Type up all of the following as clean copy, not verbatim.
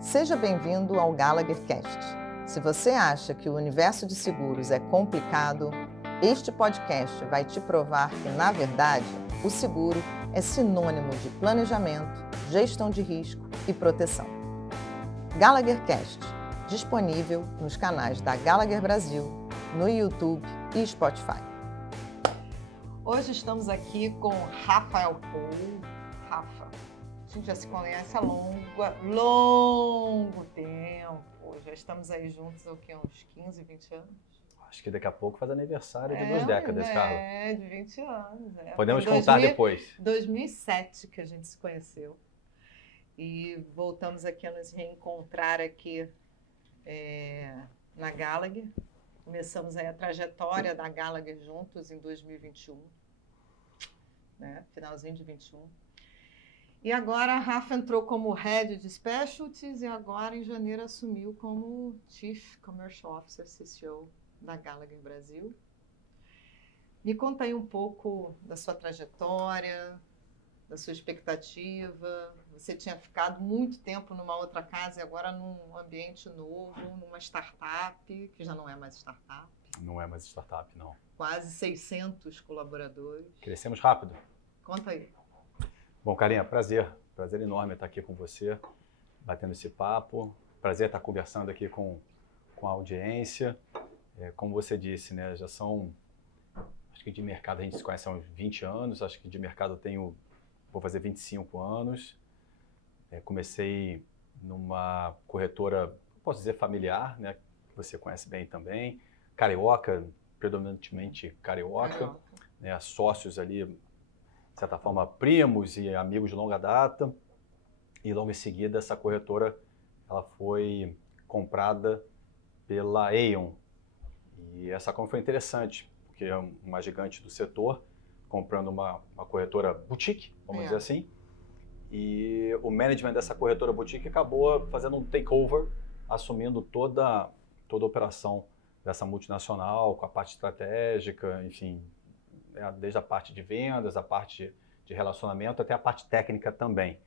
Seja bem-vindo ao Gallagher Cast. Se você acha que o universo de seguros é complicado, este podcast vai te provar que, na verdade, o seguro é sinônimo de planejamento, gestão de risco e proteção. Gallagher Cast, disponível nos canais da Gallagher Brasil, no YouTube e Spotify. Hoje estamos aqui com Rafael Paul. Rafa, a gente já se conhece há longo tempo. Já estamos aí juntos há uns 15, 20 anos. Acho que daqui a pouco faz aniversário de 2 décadas, Carla. É, de 20 anos. Podemos contar depois. 2007 que a gente se conheceu. E voltamos aqui a nos reencontrar aqui na Gallagher. Começamos aí a trajetória da Gallagher juntos em 2021. Né? Finalzinho de 21. E agora a Rafa entrou como Head de Specialties e agora em janeiro assumiu como Chief Commercial Officer, CCO da Gallagher Brasil. Me conta aí um pouco da sua trajetória, da sua expectativa. Você tinha ficado muito tempo numa outra casa e agora num ambiente novo, numa startup, que já não é mais startup. Não é mais startup, não. Quase 600 colaboradores. Crescemos rápido. Conta aí. Bom, Carinha, prazer enorme estar aqui com você, batendo esse papo. Prazer estar conversando aqui com a audiência. Como você disse, né, já são, acho que de mercado a gente se conhece há uns 20 anos, acho que de mercado vou fazer 25 anos. Comecei numa corretora, posso dizer familiar, né, que você conhece bem também, carioca, predominantemente carioca, né, sócios ali, de certa forma, primos e amigos de longa data, e logo em seguida essa corretora ela foi comprada pela Aon. E essa compra foi interessante, porque é uma gigante do setor, comprando uma corretora boutique, vamos dizer assim, e o management dessa corretora boutique acabou fazendo um takeover, assumindo toda a operação dessa multinacional, com a parte estratégica, enfim, desde a parte de vendas, a parte de relacionamento, até a parte técnica também.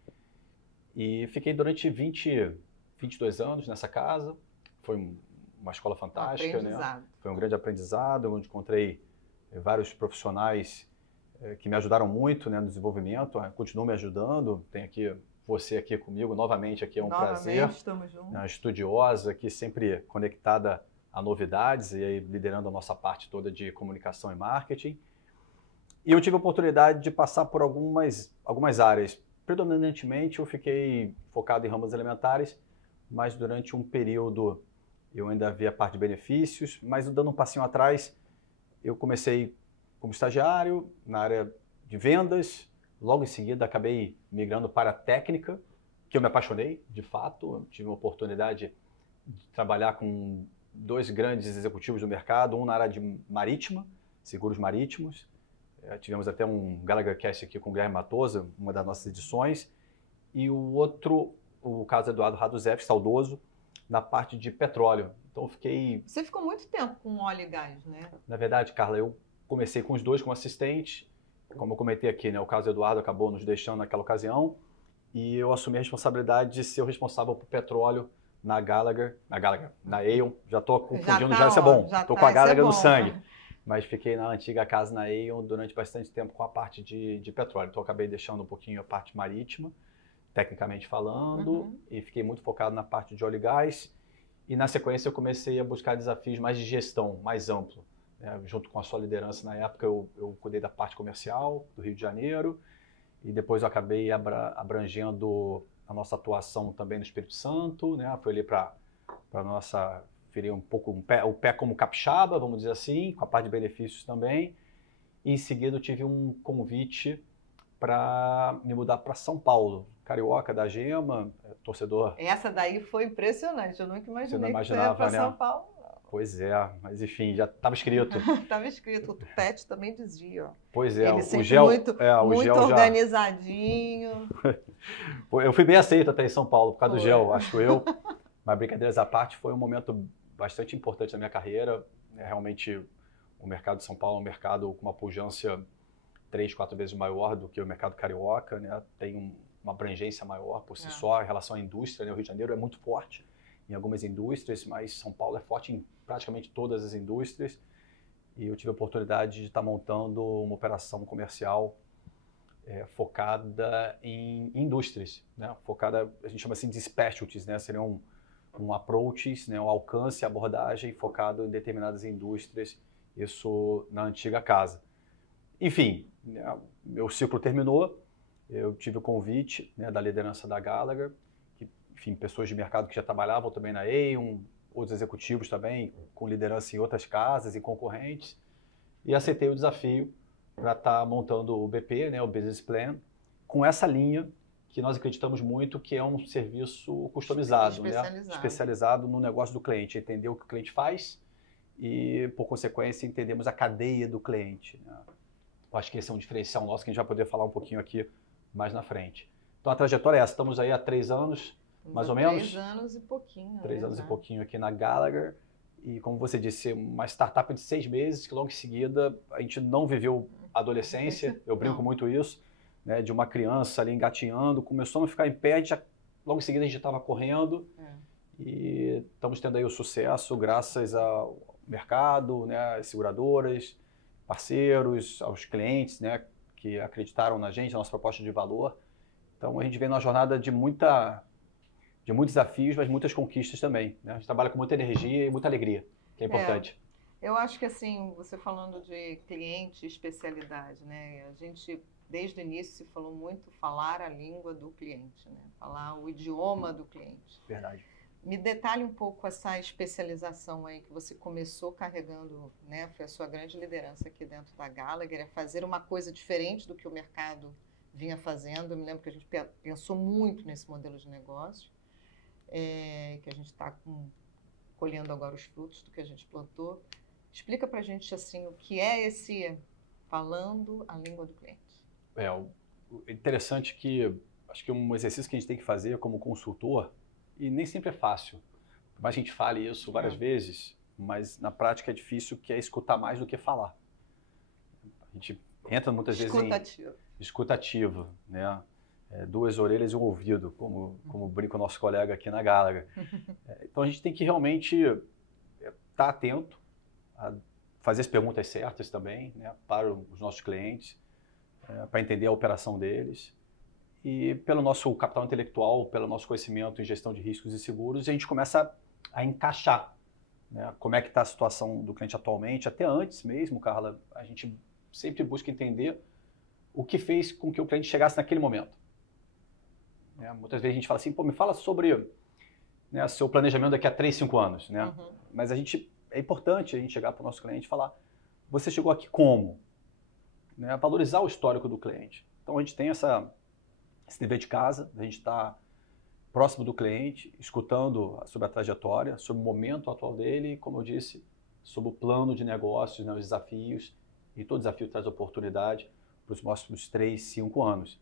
E fiquei durante 22 anos nessa casa. Foi uma escola fantástica, né? Foi um grande aprendizado, onde encontrei vários profissionais que me ajudaram muito, né, no desenvolvimento, continuam me ajudando. Tem aqui você aqui comigo, novamente aqui é um prazer. Estamos juntos. Uma estudiosa aqui, sempre conectada a novidades e aí liderando a nossa parte toda de comunicação e marketing. E eu tive a oportunidade de passar por algumas áreas. Predominantemente eu fiquei focado em ramos alimentares, mas durante um período eu ainda vi a parte de benefícios, mas dando um passinho atrás, eu comecei como estagiário na área de vendas, logo em seguida acabei migrando para a técnica, que eu me apaixonei, de fato. Eu tive uma oportunidade de trabalhar com 2 grandes executivos do mercado, um na área de marítima, seguros marítimos. Tivemos até um Gallagher Cast aqui com o Guilherme Matosa, uma das nossas edições, e o outro, o caso Eduardo Raduzef, saudoso, na parte de petróleo. Então eu fiquei... Você ficou muito tempo com óleo e gás, né? Na verdade, Carla, eu comecei com os 2 como assistente, como eu comentei aqui, né, o caso Eduardo acabou nos deixando naquela ocasião, e eu assumi a responsabilidade de ser o responsável por petróleo na Aon. Já estou confundindo, já isso é bom, estou com a Gallagher no sangue. Mas fiquei na antiga casa na Aon durante bastante tempo com a parte de petróleo. Então, acabei deixando um pouquinho a parte marítima, tecnicamente falando, e fiquei muito focado na parte de óleo e gás. E, na sequência, eu comecei a buscar desafios mais de gestão, mais amplo. Junto com a sua liderança, na época, eu cuidei da parte comercial do Rio de Janeiro, e depois eu acabei abrangendo a nossa atuação também no Espírito Santo, né? Foi ali para a nossa... Virei um pouco o pé como capixaba, vamos dizer assim, com a parte de benefícios também. E em seguida eu tive um convite para me mudar para São Paulo. Carioca da Gema, torcedor. Essa daí foi impressionante, eu nunca imaginei você não que você ia para São Paulo. Pois é, mas enfim, já estava escrito. Estava escrito, o Pet também dizia. Ó. Pois é, ele o gel muito organizadinho. Eu fui bem aceito até em São Paulo por causa do gel, acho eu. Mas brincadeiras à parte, foi um momento bastante importante na minha carreira. Realmente, o mercado de São Paulo é um mercado com uma pujança 3, 4 vezes maior do que o mercado carioca, né? Tem uma abrangência maior por si só em relação à indústria, né? O Rio de Janeiro é muito forte em algumas indústrias, mas São Paulo é forte em praticamente todas as indústrias. E eu tive a oportunidade de estar montando uma operação comercial focada em indústrias, né? Focada, a gente chama assim de specialties, né? Seria um approach, né? Um alcance, abordagem focado em determinadas indústrias, isso na antiga casa. Enfim, né? Meu ciclo terminou, eu tive o convite, né, da liderança da Gallagher, que, enfim, pessoas de mercado que já trabalhavam também na Aon, outros executivos também com liderança em outras casas e concorrentes, e aceitei o desafio para estar montando o BP, né, o Business Plan, com essa linha que nós acreditamos muito que é um serviço customizado, né, especializado no negócio do cliente, entender o que o cliente faz e, por consequência, entendemos a cadeia do cliente, né? Eu acho que esse é um diferencial nosso que a gente vai poder falar um pouquinho aqui mais na frente. Então a trajetória é essa, estamos aí há 3 anos, mais ou menos. 3 anos e pouquinho. 3 anos e pouquinho aqui na Gallagher. E como você disse, uma startup de 6 meses, que logo em seguida a gente não viveu adolescência, eu brinco muito isso, né, de uma criança ali engatinhando, começou a ficar em pé, logo em seguida a gente estava correndo e estamos tendo aí o sucesso graças ao mercado, né, às seguradoras, parceiros, aos clientes, né, que acreditaram na gente, na nossa proposta de valor. Então a gente vem numa jornada de muitos desafios, mas muitas conquistas também, né? A gente trabalha com muita energia e muita alegria, que é importante. Eu acho que assim, você falando de cliente e especialidade, né? A gente, desde o início, se falou muito falar a língua do cliente, né? Falar o idioma do cliente. Verdade. Me detalhe um pouco essa especialização aí que você começou carregando, né? Foi a sua grande liderança aqui dentro da Gallagher, é fazer uma coisa diferente do que o mercado vinha fazendo. Eu me lembro que a gente pensou muito nesse modelo de negócio, que a gente está colhendo agora os frutos do que a gente plantou. Explica para a gente assim, o que é esse falando a língua do cliente. É interessante que, acho que é um exercício que a gente tem que fazer como consultor, e nem sempre é fácil. Por mais que a gente fale isso várias vezes, mas na prática é difícil, que é escutar mais do que falar. A gente entra muitas vezes em escutativa, né? 2 orelhas e um ouvido, como brinca o nosso colega aqui na Gallagher. Então a gente tem que realmente estar atento a fazer as perguntas certas também, né, para os nossos clientes, para entender a operação deles. E pelo nosso capital intelectual, pelo nosso conhecimento em gestão de riscos e seguros, a gente começa a encaixar, né, como é que está a situação do cliente atualmente. Até antes mesmo, Carla, a gente sempre busca entender o que fez com que o cliente chegasse naquele momento. Muitas vezes a gente fala assim, me fala sobre, né, seu planejamento daqui a 3, 5 anos. Né? Mas é importante a gente chegar para o nosso cliente e falar, você chegou aqui como? Né? Valorizar o histórico do cliente. Então a gente tem esse dever de casa, a gente está próximo do cliente, escutando sobre a trajetória, sobre o momento atual dele, e, como eu disse, sobre o plano de negócios, né, os desafios, e todo desafio traz oportunidade para os próximos 3, 5 anos.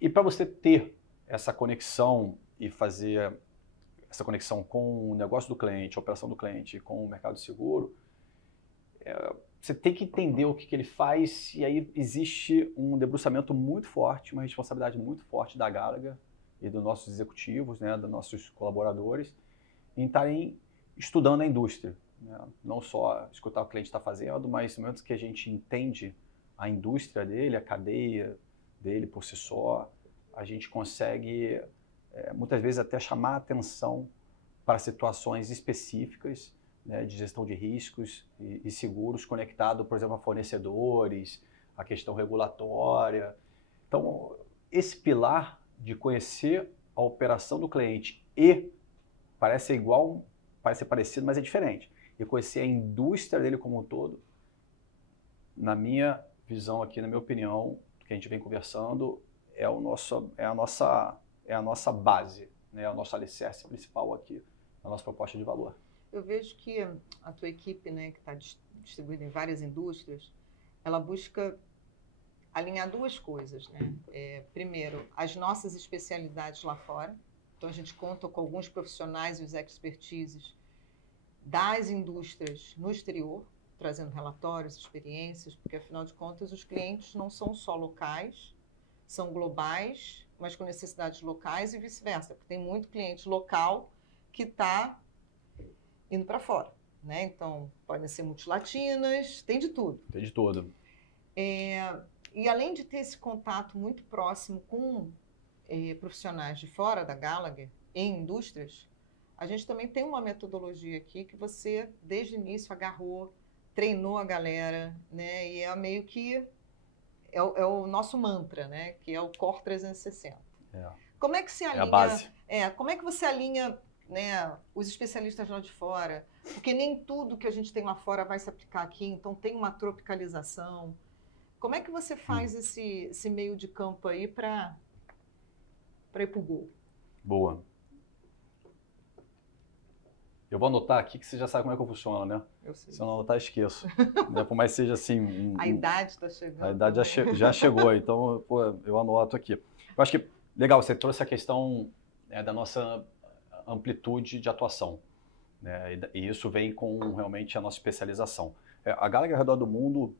E para você ter essa conexão e fazer essa conexão com o negócio do cliente, a operação do cliente, com o mercado de seguro, você tem que entender o que ele faz, e aí existe um debruçamento muito forte, uma responsabilidade muito forte da Gallagher e dos nossos executivos, né, dos nossos colaboradores, em estarem estudando a indústria. Né? Não só escutar o que o cliente está fazendo, mas no momento que a gente entende a indústria dele, a cadeia dele por si só, a gente consegue muitas vezes até chamar a atenção para situações específicas, né, de gestão de riscos e seguros conectado, por exemplo, a fornecedores, a questão regulatória. Então, esse pilar de conhecer a operação do cliente parece ser parecido, mas é diferente, e conhecer a indústria dele como um todo, na minha visão aqui, na minha opinião, que a gente vem conversando, é a nossa base, né, o nosso alicerce principal aqui, na nossa proposta de valor. Eu vejo que a tua equipe, né, que está distribuída em várias indústrias, ela busca alinhar 2 coisas, né? Primeiro, as nossas especialidades lá fora. Então, a gente conta com alguns profissionais e os expertises das indústrias no exterior, trazendo relatórios, experiências, porque, afinal de contas, os clientes não são só locais, são globais, mas com necessidades locais e vice-versa, porque tem muito cliente local que está indo para fora, né? Então, podem ser multilatinas, tem de tudo. Tem de tudo. E além de ter esse contato muito próximo com profissionais de fora da Gallagher, em indústrias, a gente também tem uma metodologia aqui que você, desde o início, agarrou, treinou a galera, né? E é meio que é o nosso mantra, né? Que é o Core 360. Como é que se alinha? É a base. Como é que você alinha, né, os especialistas lá de fora? Porque nem tudo que a gente tem lá fora vai se aplicar aqui, então tem uma tropicalização. Como é que você faz esse meio de campo aí para ir para o gol? Boa. Eu vou anotar aqui que você já sabe como é que eu funciono, né? Eu sei. Se eu não anotar, esqueço. Por mais que seja assim... A idade está chegando. A idade já chegou, então pô, eu anoto aqui. Eu acho que, legal, você trouxe a questão da nossa amplitude de atuação, né? E isso vem com realmente a nossa especialização. A Gallagher ao redor do mundo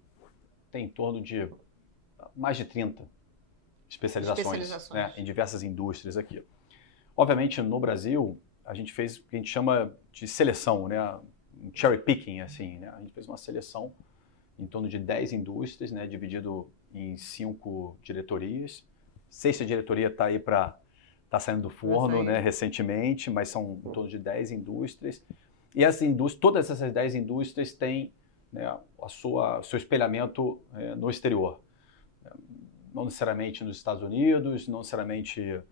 tem em torno de mais de 30 especializações. Né, em diversas indústrias aqui. Obviamente, no Brasil, a gente fez o que a gente chama de seleção, né, um cherry picking, assim, né? A gente fez uma seleção em torno de 10 indústrias, né, dividido em 5 diretorias. 6ª diretoria está aí está saindo do forno, né, recentemente, mas são em torno de 10 indústrias. E essas indústrias, todas essas 10 indústrias têm, né, seu espelhamento no exterior. Não necessariamente nos Estados Unidos, não necessariamente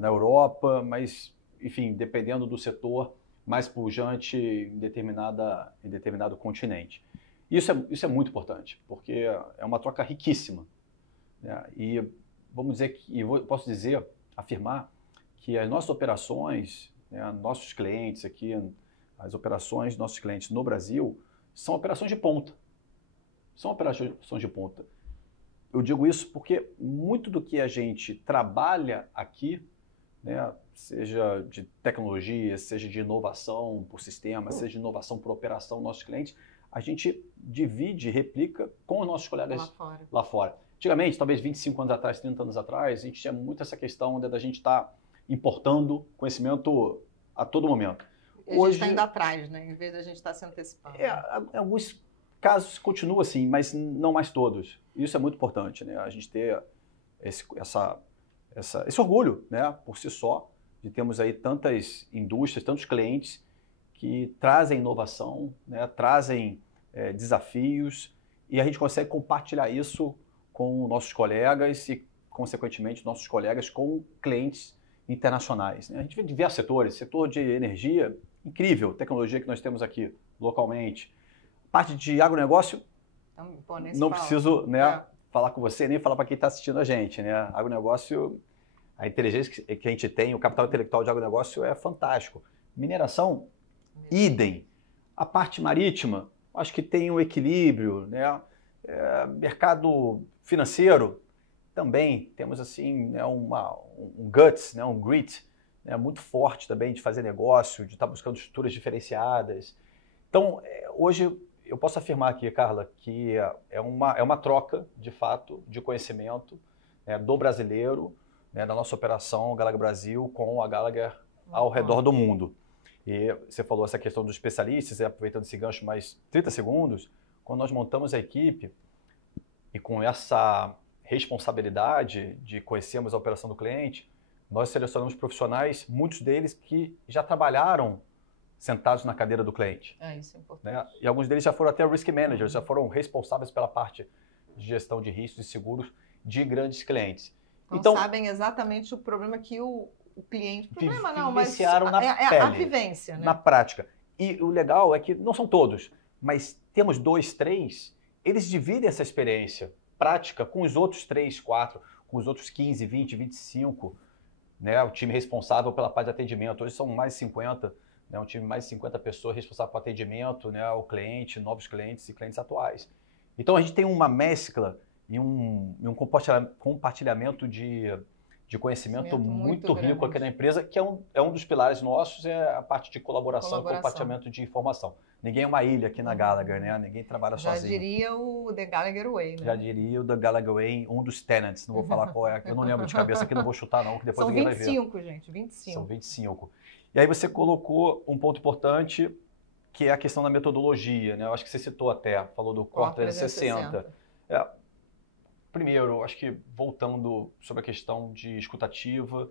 na Europa, mas, enfim, dependendo do setor mais pujante em determinado continente. Isso é muito importante, porque é uma troca riquíssima, né? E vamos dizer posso afirmar que as nossas operações, né, nossos clientes aqui, as operações dos nossos clientes no Brasil são operações de ponta. São operações de ponta. Eu digo isso porque muito do que a gente trabalha aqui, né, seja de tecnologia, seja de inovação por sistema, seja de inovação por operação dos nossos clientes, a gente divide e replica com os nossos colegas lá fora. Antigamente, talvez 25 anos atrás, 30 anos atrás, a gente tinha muito essa questão da gente estar importando conhecimento a todo momento. A gente está indo atrás, né? Em vez de a gente estar se antecipando. Em alguns casos continua assim, mas não mais todos. Isso é muito importante, né? A gente ter esse orgulho, né, por si só, de termos aí tantas indústrias, tantos clientes que trazem inovação, né, trazem desafios, e a gente consegue compartilhar isso com nossos colegas e, consequentemente, nossos colegas com clientes internacionais, né? A gente vê diversos setores, setor de energia, incrível, tecnologia que nós temos aqui localmente. Parte de agronegócio, não preciso, né, falar com você, nem falar para quem está assistindo a gente, né? Agronegócio, a inteligência que a gente tem, o capital intelectual de agronegócio é fantástico. Mineração, idem. A parte marítima, acho que tem um equilíbrio, né? Mercado financeiro, também temos assim, né, um guts, né, um grit, né, muito forte também de fazer negócio, de estar buscando estruturas diferenciadas. Então, hoje eu posso afirmar aqui, Carla, que é uma troca, de fato, de conhecimento, né, do brasileiro, né, da nossa operação Gallagher Brasil com a Gallagher ao redor do mundo. E você falou essa questão dos especialistas, aproveitando esse gancho mais 30 segundos, quando nós montamos a equipe e com essa responsabilidade de conhecermos a operação do cliente, nós selecionamos profissionais, muitos deles que já trabalharam sentados na cadeira do cliente. Isso é importante. Né? E alguns deles já foram até risk managers, já foram responsáveis pela parte de gestão de riscos e seguros de grandes clientes. Então sabem exatamente o problema que o cliente... Problema não, mas vivenciaram na pele, a vivência, né? Na prática. E o legal é que não são todos, mas temos 2, 3, eles dividem essa experiência prática com os outros 3, 4, com os outros 15, 20, 25, né? O time responsável pela parte de atendimento. Hoje são mais de 50, né? Um time de mais de 50 pessoas responsável pelo atendimento, né, ao cliente, novos clientes e clientes atuais. Então a gente tem uma mescla e um compartilhamento de de conhecimento Muito muito rico aqui grande. na empresa, que é um dos pilares nossos, é a parte de colaboração e Colaboração. compartilhamento de informação. Ninguém é uma ilha aqui na Gallagher, né? Ninguém trabalha Já sozinho. diria o The Gallagher Way, né? Já diria o da Gallagher Way, um dos tenants. Não vou falar qual é, eu não lembro de cabeça aqui, não vou chutar não, que depois São ninguém vai ver. 25, gente, 25. São 25. E aí você colocou um ponto importante, que é a questão da metodologia, né? Eu acho que você citou até, falou do Core 360. Primeiro, eu acho que voltando sobre a questão de escutativa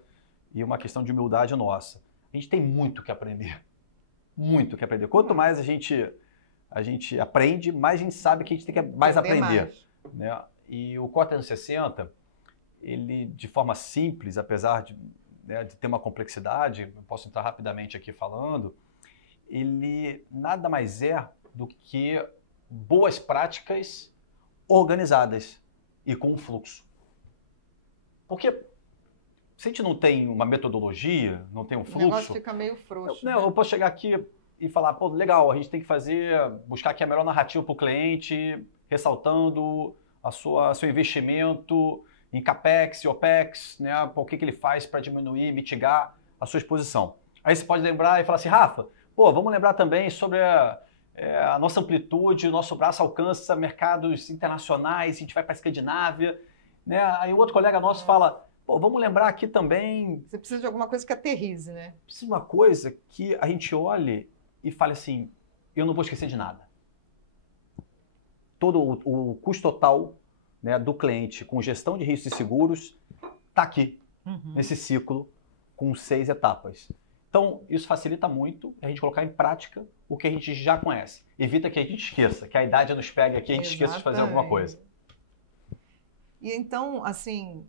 e uma questão de humildade nossa. A gente tem muito que aprender. Muito que aprender. Quanto mais a gente aprende, mais a gente sabe que a gente tem que mais aprender. Né? E o Core 360, ele de forma simples, apesar de ter uma complexidade, eu posso entrar rapidamente aqui falando, ele nada mais é do que boas práticas organizadas e com um fluxo. Porque se a gente não tem uma metodologia, não tem um fluxo... O negócio fica meio frouxo. Eu posso chegar aqui e falar, pô, legal, a gente tem que buscar aqui a melhor narrativa para o cliente, ressaltando seu investimento em CAPEX e OPEX, né? O que ele faz para diminuir, mitigar a sua exposição. Aí você pode lembrar e falar assim, Rafa, pô, vamos lembrar também sobre a nossa amplitude, o nosso braço alcança mercados internacionais, a gente vai para a Escandinávia, né? Aí o outro colega nosso fala, pô, vamos lembrar aqui também... Você precisa de alguma coisa que aterrize, né? Precisa de uma coisa que a gente olhe e fale assim, eu não vou esquecer de nada. Todo o custo total, né, do cliente com gestão de riscos e seguros está aqui, nesse ciclo, com 6 etapas. Então, isso facilita muito a gente colocar em prática o que a gente já conhece. Evita que a gente esqueça, que a idade nos pegue aqui e a gente esqueça de fazer alguma coisa. E então, assim,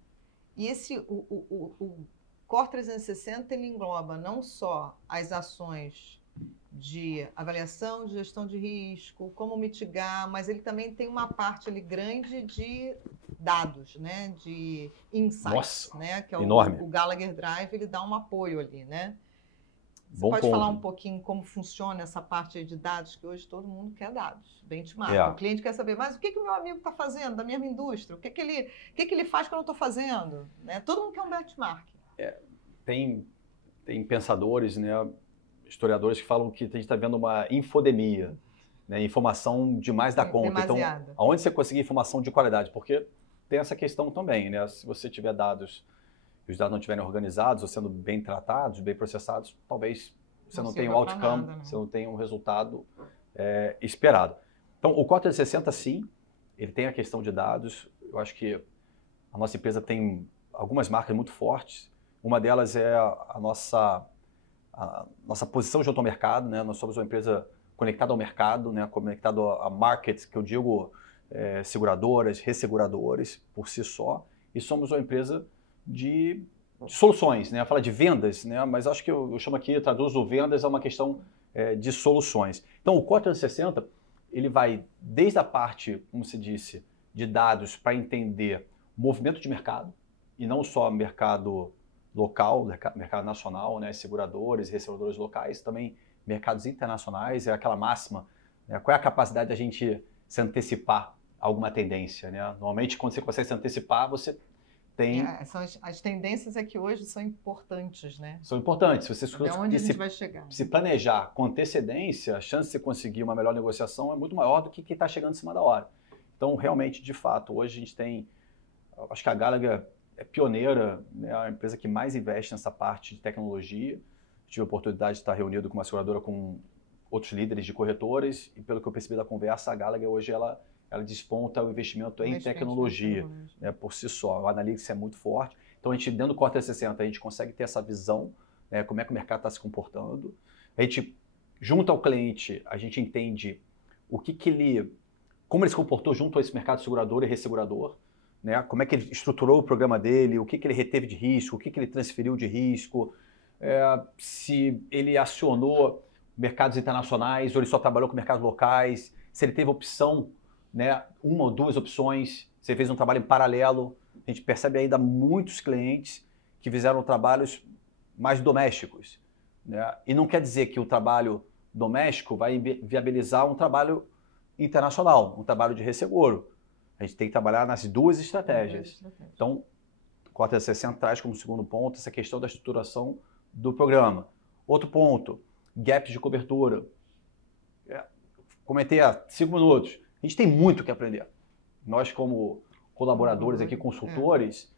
o Core 360 ele engloba não só as ações de avaliação, de gestão de risco, como mitigar, mas ele também tem uma parte ali grande de dados, né, de insights, né, que é o Gallagher Drive, ele dá um apoio ali, né? Você pode falar um pouquinho como funciona essa parte de dados, que hoje todo mundo quer dados, benchmark. O cliente quer saber, mas o que o meu amigo está fazendo da mesma indústria? O que ele faz que eu não estou fazendo? Né? Todo mundo quer um benchmark. Tem pensadores, né, historiadores que falam que a gente está vendo uma infodemia, né, informação demais da conta. Demasiada. Então, aonde você conseguir informação de qualidade? Porque tem essa questão também, né? Se você tiver dados e os dados não estiverem organizados ou sendo bem tratados, bem processados, talvez você não tenha um outcome, você não tenha um resultado esperado. Então, o Core 360, sim, ele tem a questão de dados. Eu acho que a nossa empresa tem algumas marcas muito fortes. Uma delas é a nossa posição junto ao mercado, né? Nós somos uma empresa conectada ao mercado, né? Conectada a markets, que eu digo seguradoras, resseguradoras por si só, e somos uma empresa de soluções, né? Fala de vendas, né? Mas acho que eu chamo aqui, traduzo vendas a uma questão de soluções. Então, o Core 360, ele vai desde a parte, como se disse, de dados para entender movimento de mercado, e não só mercado local, mercado nacional, né? Seguradores, resseguradoras locais, também mercados internacionais, é aquela máxima, né? Qual é a capacidade da gente se antecipar a alguma tendência, né? Normalmente, quando você consegue se antecipar, você tem... As tendências aqui hoje são importantes, né? São importantes. Você onde a gente vai chegar? Se planejar com antecedência, a chance de você conseguir uma melhor negociação é muito maior do que quem está chegando em cima da hora. Então, realmente, de fato, hoje a gente tem... Acho que a Gallagher é pioneira, né? A empresa que mais investe nessa parte de tecnologia. Tive a oportunidade de estar reunido com uma seguradora com outros líderes de corretoras e, pelo que eu percebi da conversa, a Gallagher hoje ela desponta o investimento em tecnologia, né, por si só. O Analytics é muito forte. Então, a gente, dentro do Core 360, a gente consegue ter essa visão, né, como é que o mercado está se comportando. A gente, junto ao cliente, a gente entende como ele se comportou junto a esse mercado segurador e ressegurador, né, como é que ele estruturou o programa dele, o que ele reteve de risco, o que ele transferiu de risco, se ele acionou mercados internacionais ou ele só trabalhou com mercados locais, se ele teve opção, né, uma ou duas opções, você fez um trabalho em paralelo. A gente percebe ainda muitos clientes que fizeram trabalhos mais domésticos, né? E não quer dizer que o trabalho doméstico vai viabilizar um trabalho internacional, um trabalho de resseguro. A gente tem que trabalhar nas duas estratégias. Então, Cota 60 traz como segundo ponto essa questão da estruturação do programa. Outro ponto, gaps de cobertura. Comentei há 5 minutos. A gente tem muito que aprender. Nós, como colaboradores aqui, consultores,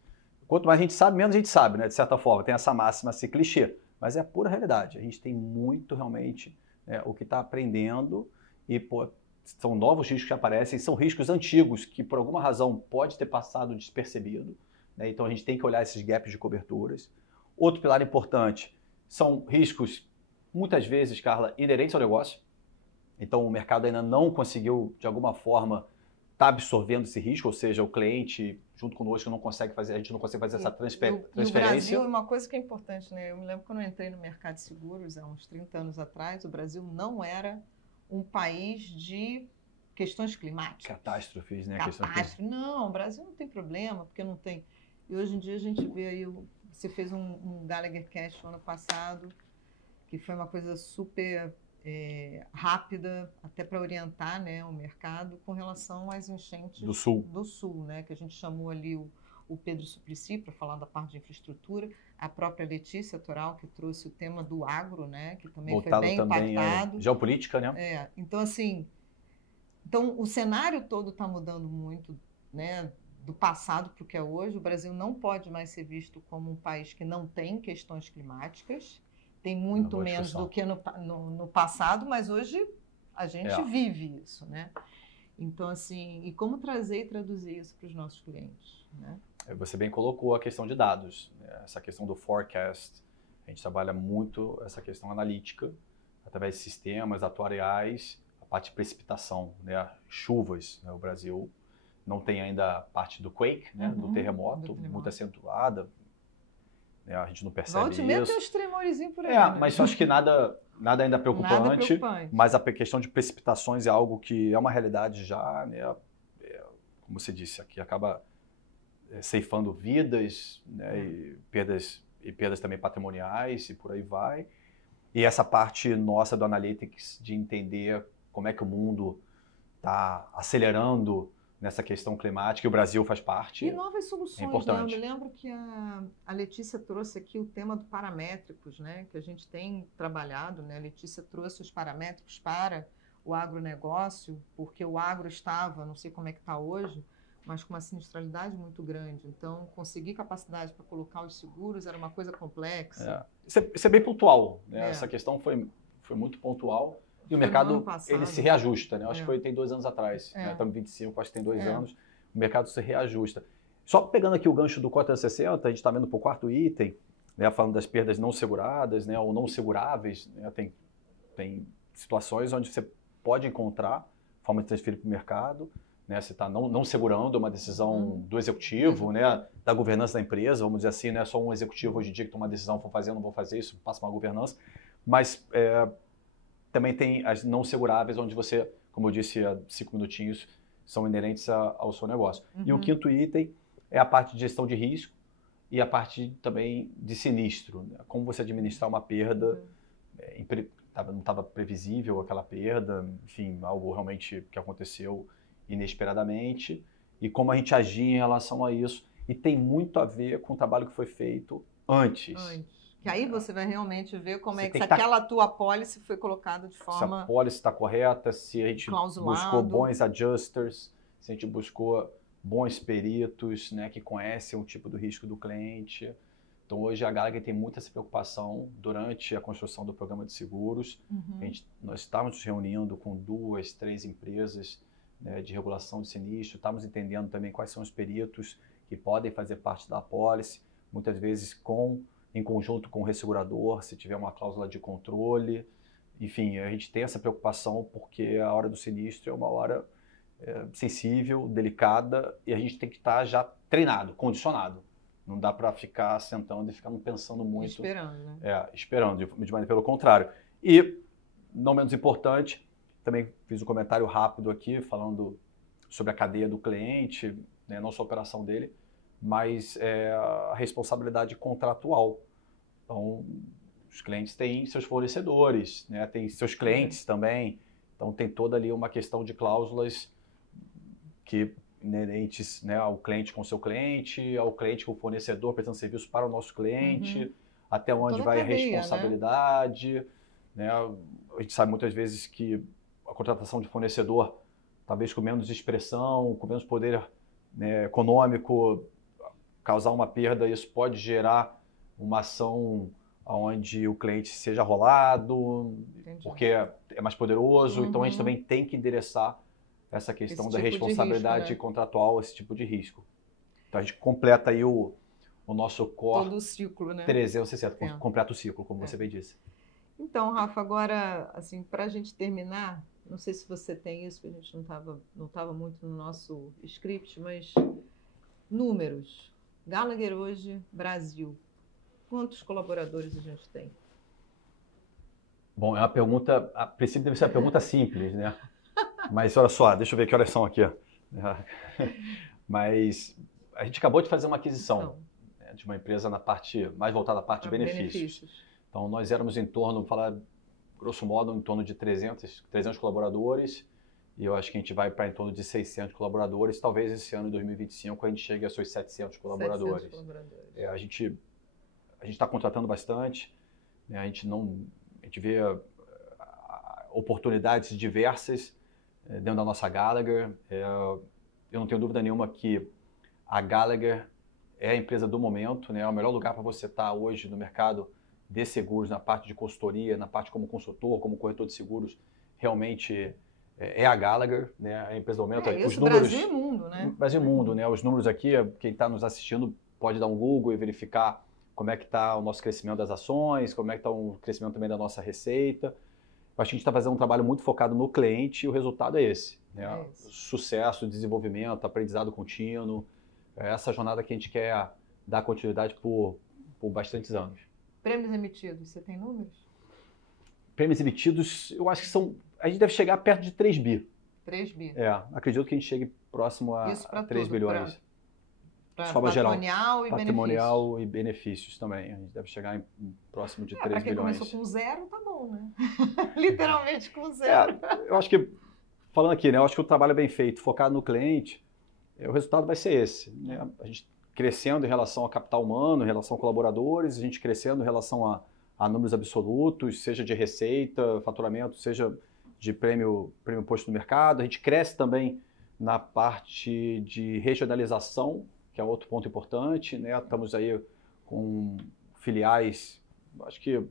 quanto mais a gente sabe, menos a gente sabe, né? De certa forma. Tem essa máxima assim, clichê, mas é a pura realidade. A gente tem muito realmente o que está aprendendo e são novos riscos que aparecem, são riscos antigos que por alguma razão pode ter passado despercebido, né? Então a gente tem que olhar esses gaps de coberturas. Outro pilar importante são riscos, muitas vezes, Carla, inerentes ao negócio. Então o mercado ainda não conseguiu, de alguma forma, estar absorvendo esse risco, ou seja, o cliente junto conosco não consegue fazer, a gente não consegue fazer essa transferência. No Brasil, uma coisa que é importante, né? Eu me lembro quando eu entrei no mercado de seguros, há uns 30 anos atrás, o Brasil não era um país de questões climáticas. Catástrofes, né? Catástrofe. Não, o Brasil não tem problema, porque não tem. E hoje em dia a gente vê aí, você fez um Gallagher Cash no ano passado, que foi uma coisa super rápida, até para orientar, né, o mercado com relação às enchentes do sul, né, que a gente chamou ali o Pedro Suplicy para falar da parte de infraestrutura, a própria Letícia Toral, que trouxe o tema do agro, né, que também voltado foi bem também impactado. Geopolítica, né? Então, assim, o cenário todo está mudando muito, né, do passado para o que é hoje. O Brasil não pode mais ser visto como um país que não tem questões climáticas. Tem muito menos do que no passado, mas hoje a gente vive isso, né? Então, assim, e como trazer e traduzir isso para os nossos clientes, né? Você bem colocou a questão de dados, né? Essa questão do forecast. A gente trabalha muito essa questão analítica, através de sistemas atuariais, a parte de precipitação, né? Chuvas, né? O Brasil não tem ainda a parte do quake, né? Do terremoto, muito acentuada. A gente não percebe Volte isso. Tem uns tremorzinhos por aí. Mas eu acho que nada ainda é preocupante. Nada preocupante. Mas a questão de precipitações é algo que é uma realidade já, né? Como você disse, aqui acaba ceifando vidas, né? E perdas também patrimoniais e por aí vai. E essa parte nossa do Analytics de entender como é que o mundo está acelerando nessa questão climática, e o Brasil faz parte. E novas soluções, né? Eu me lembro que a Letícia trouxe aqui o tema do paramétricos, né? Que a gente tem trabalhado, né? A Letícia trouxe os paramétricos para o agronegócio, porque o agro estava, não sei como é que está hoje, mas com uma sinistralidade muito grande. Então, conseguir capacidade para colocar os seguros era uma coisa complexa. Isso é bem pontual, né? Essa questão foi muito pontual. E o mercado, ele se reajusta, né? Acho que tem 2 anos atrás, né? Estamos em 25, acho que tem 2 anos. O mercado se reajusta. Só pegando aqui o gancho do Cota 60, a gente está vendo para o 4º item, né? Falando das perdas não seguradas, né? Ou não seguráveis, né? Tem situações onde você pode encontrar forma de transferir para o mercado, né? Você está não segurando uma decisão do executivo, né? Da governança da empresa, vamos dizer assim, não é só um executivo hoje em dia que toma uma decisão, vou fazer, não vou fazer isso, passa uma governança, mas também tem as não seguráveis, onde você, como eu disse há 5 minutinhos, são inerentes ao seu negócio. E o 5º item é a parte de gestão de risco e a parte também de sinistro, né? Como você administrar uma perda, não estava previsível aquela perda, enfim, algo realmente que aconteceu inesperadamente, e como a gente agir em relação a isso. E tem muito a ver com o trabalho que foi feito antes. Que aí você vai realmente ver como se aquela tua apólice foi colocada de forma... Se a apólice está correta, se a gente buscou bons adjusters, se a gente buscou bons peritos, né, que conhecem o tipo do risco do cliente. Então, hoje a Gallagher tem muita essa preocupação durante a construção do programa de seguros. Nós estávamos nos reunindo com 2, 3 empresas, né, de regulação de sinistro, estávamos entendendo também quais são os peritos que podem fazer parte da apólice, muitas vezes em conjunto com o ressegurador, se tiver uma cláusula de controle. Enfim, a gente tem essa preocupação porque a hora do sinistro é uma hora sensível, delicada, e a gente tem que estar já treinado, condicionado. Não dá para ficar sentando e ficar pensando muito. Esperando, né? Esperando, de maneira pelo contrário. E, não menos importante, também fiz um comentário rápido aqui, falando sobre a cadeia do cliente, né, não só a operação dele, mas a responsabilidade contratual. Então, os clientes têm seus fornecedores, né, têm seus clientes também. Então, tem toda ali uma questão de cláusulas que inerentes, né, ao cliente com o seu cliente, ao cliente com o fornecedor prestando serviço para o nosso cliente, até onde Toda a vai a cadeia, responsabilidade, né? A gente sabe muitas vezes que a contratação de fornecedor, talvez com menos expressão, com menos poder, né, econômico, causar uma perda, isso pode gerar uma ação onde o cliente seja rolado, Entendi. porque é mais poderoso. Então, a gente também tem que endereçar essa questão Esse da tipo de responsabilidade risco, né? contratual, esse tipo de risco. Então, a gente completa aí o nosso core Todo o ciclo, né? 360, completa o ciclo, como você bem disse. Então, Rafa, agora, assim, para a gente terminar, não sei se você tem isso, porque a gente não tava muito no nosso script, mas números. Gallagher hoje, Brasil. Quantos colaboradores a gente tem? Bom, é uma pergunta, a princípio deve ser uma pergunta simples, né? Mas olha só, deixa eu ver que horas são aqui. Mas a gente acabou de fazer uma aquisição de uma empresa na parte mais voltada à parte de benefícios. Então, nós éramos em torno, falar grosso modo, em torno de 300 colaboradores, e eu acho que a gente vai para em torno de 600 colaboradores. Talvez esse ano, em 2025, a gente chegue a seus 700 colaboradores. 700 colaboradores. A gente está contratando bastante, né? A gente vê oportunidades diversas dentro da nossa Gallagher. Eu não tenho dúvida nenhuma que a Gallagher é a empresa do momento, né? É o melhor lugar para você estar hoje no mercado de seguros, na parte de consultoria, na parte como consultor, como corretor de seguros. Realmente é a Gallagher, né? A empresa do momento. Os números, Brasil e mundo, né? Brasil e mundo, né? Os números aqui, quem está nos assistindo pode dar um Google e verificar como é que está o nosso crescimento das ações, como é que está o crescimento também da nossa receita. Eu acho que a gente está fazendo um trabalho muito focado no cliente e o resultado é esse, né? Sucesso, desenvolvimento, aprendizado contínuo. É essa jornada que a gente quer dar continuidade por bastantes anos. Prêmios emitidos, você tem números? Prêmios emitidos, eu acho que a gente deve chegar perto de 3 bi. 3 bi? Acredito que a gente chegue próximo a 3 bilhões. Patrimonial e patrimonial e benefícios também. A gente deve chegar em próximo de 3 bilhões. Para quem começou com zero, tá bom, né? Literalmente com zero. Eu acho que, falando aqui, né, eu acho que o trabalho é bem feito, focado no cliente, o resultado vai ser esse, né? A gente crescendo em relação ao capital humano, em relação a colaboradores, a gente crescendo em relação a números absolutos, seja de receita, faturamento, seja de prêmio posto no mercado. A gente cresce também na parte de regionalização, que é outro ponto importante, né? Estamos aí com filiais, acho que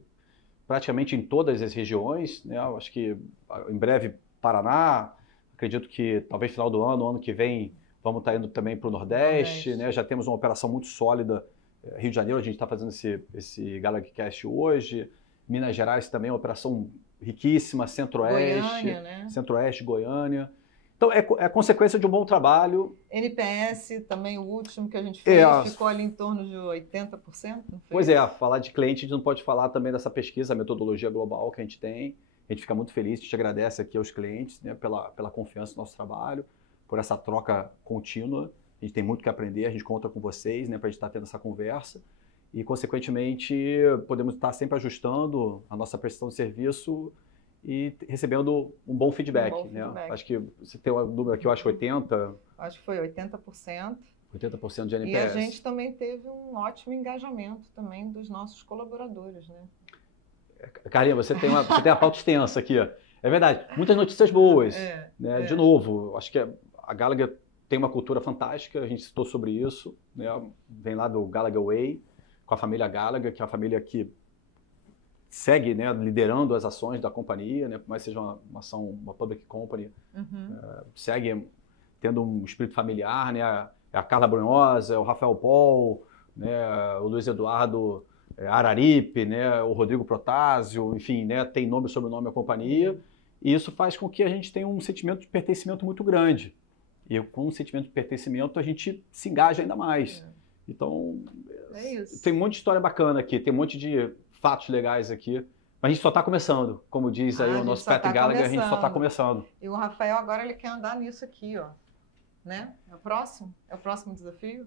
praticamente em todas as regiões, né? Acho que em breve Paraná, acredito que talvez final do ano que vem, vamos estar indo também para o Nordeste, né? Já temos uma operação muito sólida. Rio de Janeiro, a gente está fazendo esse Gallagher Cast hoje. Minas Gerais também é uma operação riquíssima, Centro-Oeste, Goiânia, né? Centro-Oeste, Goiânia. Então, é consequência de um bom trabalho. NPS, também o último que a gente fez, ficou ali em torno de 80%, não foi? Pois é, falar de cliente, a gente não pode falar também dessa pesquisa, a metodologia global que a gente tem. A gente fica muito feliz, a gente agradece aqui aos clientes, né, pela confiança no nosso trabalho, por essa troca contínua. A gente tem muito que aprender, a gente conta com vocês, né, para a gente estar tendo essa conversa. E, consequentemente, podemos estar sempre ajustando a nossa prestação de serviço e recebendo um bom feedback. Né? Acho que você tem um número aqui, eu acho 80%. Acho que foi 80%. 80% de NPS. E a gente também teve um ótimo engajamento também dos nossos colaboradores, né? Carlinha, você tem uma pauta extensa aqui. Ó. É verdade, muitas notícias boas. Né? De novo, acho que a Gallagher tem uma cultura fantástica, a gente citou sobre isso. Né? Vem lá do Gallagher Way, com a família Gallagher, que é uma família que segue, né, liderando as ações da companhia, né, por mais que seja uma ação, uma public company, segue tendo um espírito familiar, né, a Carla Brunhosa, o Rafael Paul, né, o Luiz Eduardo Araripe, né, o Rodrigo Protásio, enfim, né, tem nome e sobrenome a companhia, e isso faz com que a gente tenha um sentimento de pertencimento muito grande. E com um sentimento de pertencimento a gente se engaja ainda mais. Então, tem um monte de história bacana aqui, tem um monte de fatos legais aqui, mas a gente só está começando, como diz aí o nosso Patrick Gallagher, a gente só está começando. E o Rafael agora ele quer andar nisso aqui, ó, né? É o próximo desafio?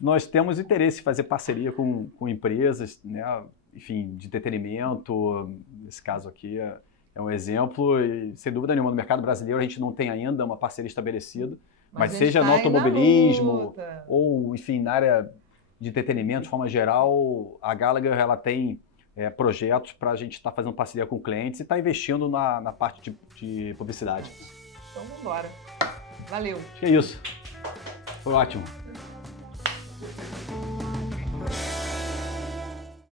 Nós temos interesse em fazer parceria com empresas, né? Enfim, de entretenimento, nesse caso aqui, é um exemplo e, sem dúvida nenhuma, no mercado brasileiro a gente não tem ainda uma parceria estabelecida, mas seja no automobilismo ou, enfim, na área de entretenimento, de forma geral, a Gallagher ela tem projetos para a gente estar fazendo parceria com clientes e estar investindo na parte de publicidade. Então, vamos embora. Valeu. Acho que é isso. Foi ótimo.